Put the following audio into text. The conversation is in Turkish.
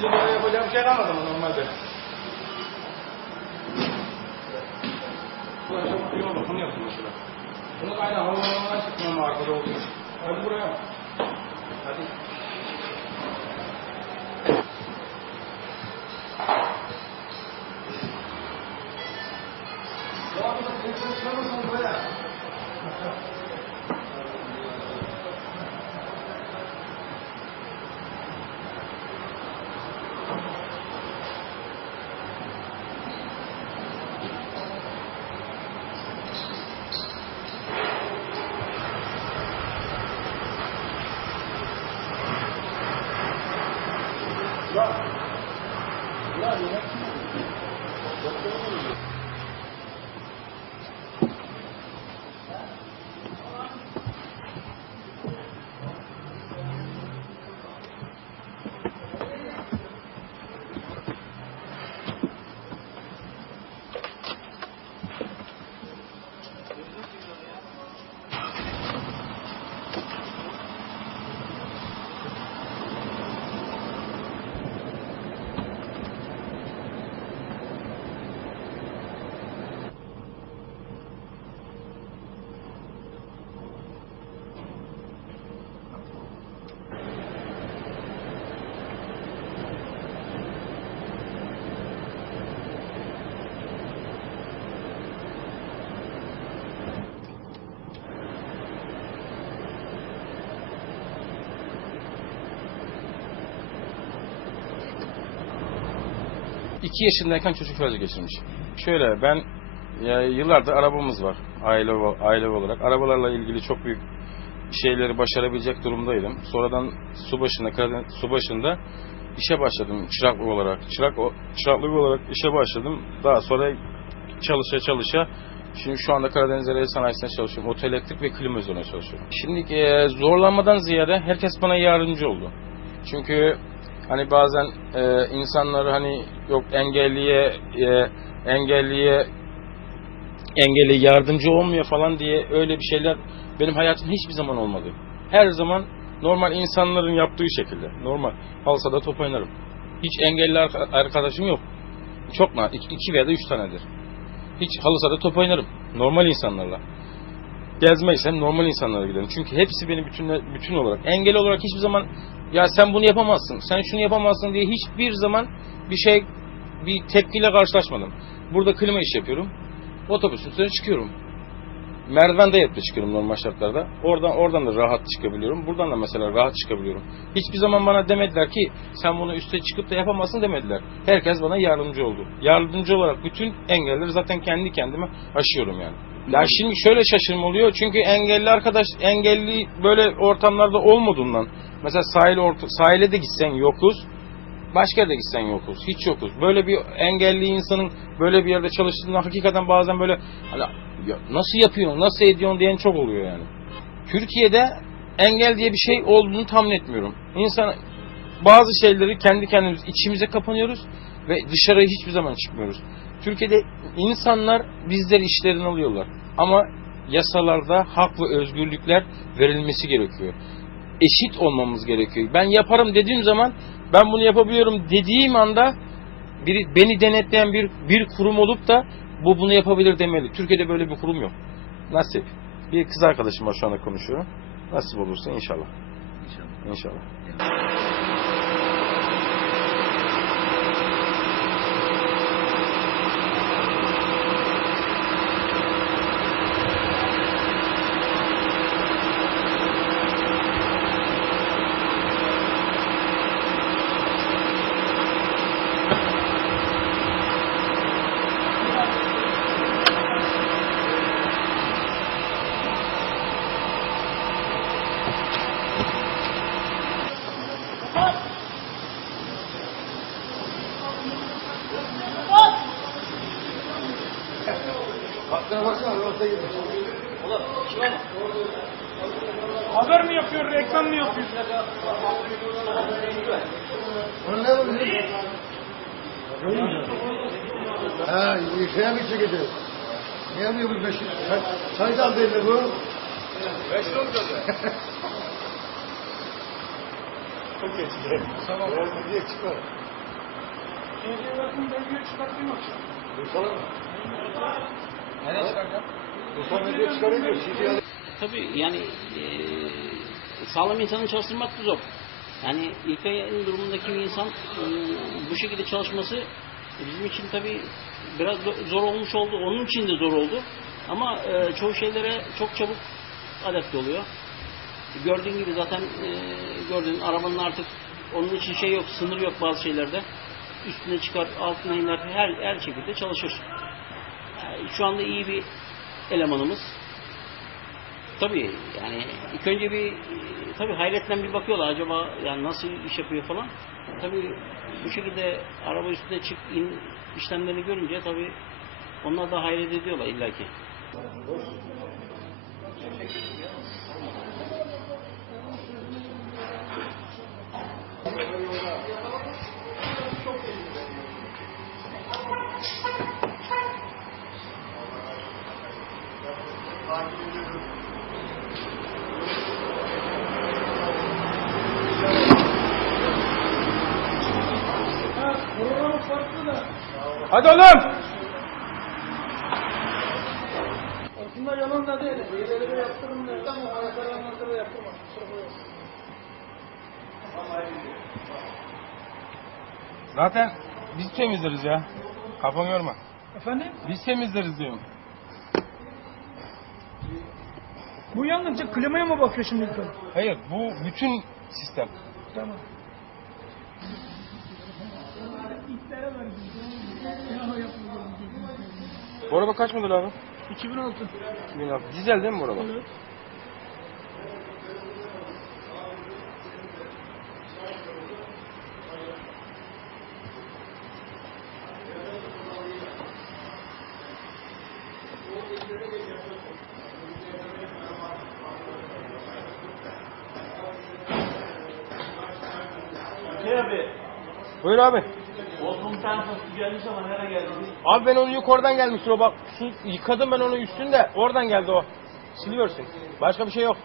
不想接纳了怎么怎么办对不要了朋友我们看一下我们马克龙 Gracias. 2 yaşındayken çocuk öyle geçirmiş. Şöyle ben ya, yıllardır arabamız var aile, aile olarak. Arabalarla ilgili çok büyük şeyleri başarabilecek durumdaydım. Sonradan su başında, su başında işe başladım çıraklık olarak. Çırak, çıraklık olarak işe başladım. Daha sonra çalışa çalışa Şimdi şu anda Karadeniz Ereğli Sanayisi'nde çalışıyorum. Otoelektrik ve klima üzerine çalışıyorum. Şimdi e, zorlanmadan ziyade herkes bana yardımcı oldu. Çünkü hani bazen e, insanları hani yok engelliye e, engelliye engelli yardımcı olmuyor falan diye öyle bir şeyler benim hayatım hiçbir zaman olmadı. Her zaman normal insanların yaptığı şekilde. Normal. Halsada top oynarım. Hiç engelli arka- arkadaşım yok. Çok. İki, iki veya da üç tanedir. Hiç halı sahada top oynarım. Normal insanlarla. Gezmeysem normal insanlara giderim. Çünkü hepsi beni bütün, bütün olarak, engel olarak hiçbir zaman ya sen bunu yapamazsın, sen şunu yapamazsın diye hiçbir zaman bir şey, bir tepkiyle karşılaşmadım. Burada klima iş yapıyorum. Otobüs üstüne çıkıyorum. Merdiven de yapıp çıkıyorum normal şartlarda. Oradan oradan da rahat çıkabiliyorum. Buradan da mesela rahat çıkabiliyorum. Hiçbir zaman bana demediler ki sen bunu üste çıkıp da yapamazsın demediler. Herkes bana yardımcı oldu. Yardımcı olarak bütün engelleri zaten kendi kendime aşıyorum yani. Ya şimdi şöyle şaşırma oluyor. Çünkü engelli arkadaş engelli böyle ortamlarda olmadığından mesela sahil orta, sahile de gitsen yokuz. Başka yerde gitsen yokuz. Hiç yokuz. Böyle bir engelli insanın böyle bir yerde çalıştığında hakikaten bazen böyle hani ya nasıl yapıyorsun, nasıl ediyorsun diyen çok oluyor yani. Türkiye'de engel diye bir şey olduğunu tahmin etmiyorum. İnsan bazı şeyleri kendi kendimiz içimize kapanıyoruz ve dışarıya hiçbir zaman çıkmıyoruz. Türkiye'de insanlar bizleri işlerini alıyorlar. Ama yasalarda hak ve özgürlükler verilmesi gerekiyor. Eşit olmamız gerekiyor. Ben yaparım dediğim zaman ben bunu yapabiliyorum dediğim anda biri, beni denetleyen bir bir kurum olup da bu bunu yapabilir demeli. Türkiye'de böyle bir kurum yok. Nasip. Bir kız arkadaşım var şu anda konuşuyorum. Nasip olursa inşallah. İnşallah. İnşallah. Aklına baksana orta gibi. Haber mi yapıyor, reklam mı yapıyor? Onu ne yapıyorsun? Ha, yıkaya mı çekeceğiz? Ne yapıyor bu beş? Sayı da belli bu. Beş oldu. Çok geç. Tamam. Diye çıkar. EGV'sin belgeyi çıkartayım akşam. Bursa'da Tabii yani eee sağlam insanı çalıştırmak zor. Yani İlkay'ın durumundaki bir insan eee, bu şekilde çalışması bizim için tabii biraz zo- zor olmuş oldu. Onun için de zor oldu. Ama eee, çoğu şeylere çok çabuk adapte oluyor. Gördüğün gibi zaten eee gördüğün arabanın artık onun için şey yok, sınır yok bazı şeylerde. Üstüne çıkar, altına iner, her, her şekilde çalışır. Şu anda iyi bir elemanımız. Tabii yani ilk önce bir tabii hayretle bir bakıyorlar acaba yani nasıl iş yapıyor falan. Tabii bu şekilde araba üstüne çık in işlemlerini görünce tabii onlar da hayret ediyorlar illaki. Ha, programı farklı da. Hadi oğlum! Aslında yalan da değil. De yaptırım da. Ama ayakları anlatır da yaptırmaz. Kusura bakma. Zaten biz temizleriz ya. Kafanı yorma. Efendim? Biz temizleriz diyorum. Bu yalnızca klimaya mı bakıyor şimdi İlkay? Hayır bu bütün sistem. Tamam. İtlere verdim. Bu araba kaç model abi? 2006. 2006. Dizel değil mi bu araba? Evet. Şey abi, Buyur abi. o komutan gelmiş ama nereye geldi? Abi ben onu yukarıdan gelmiştir o bak. Su, yıkadım ben onu üstünde. Oradan geldi o. Siliyorsun. Başka bir şey yok.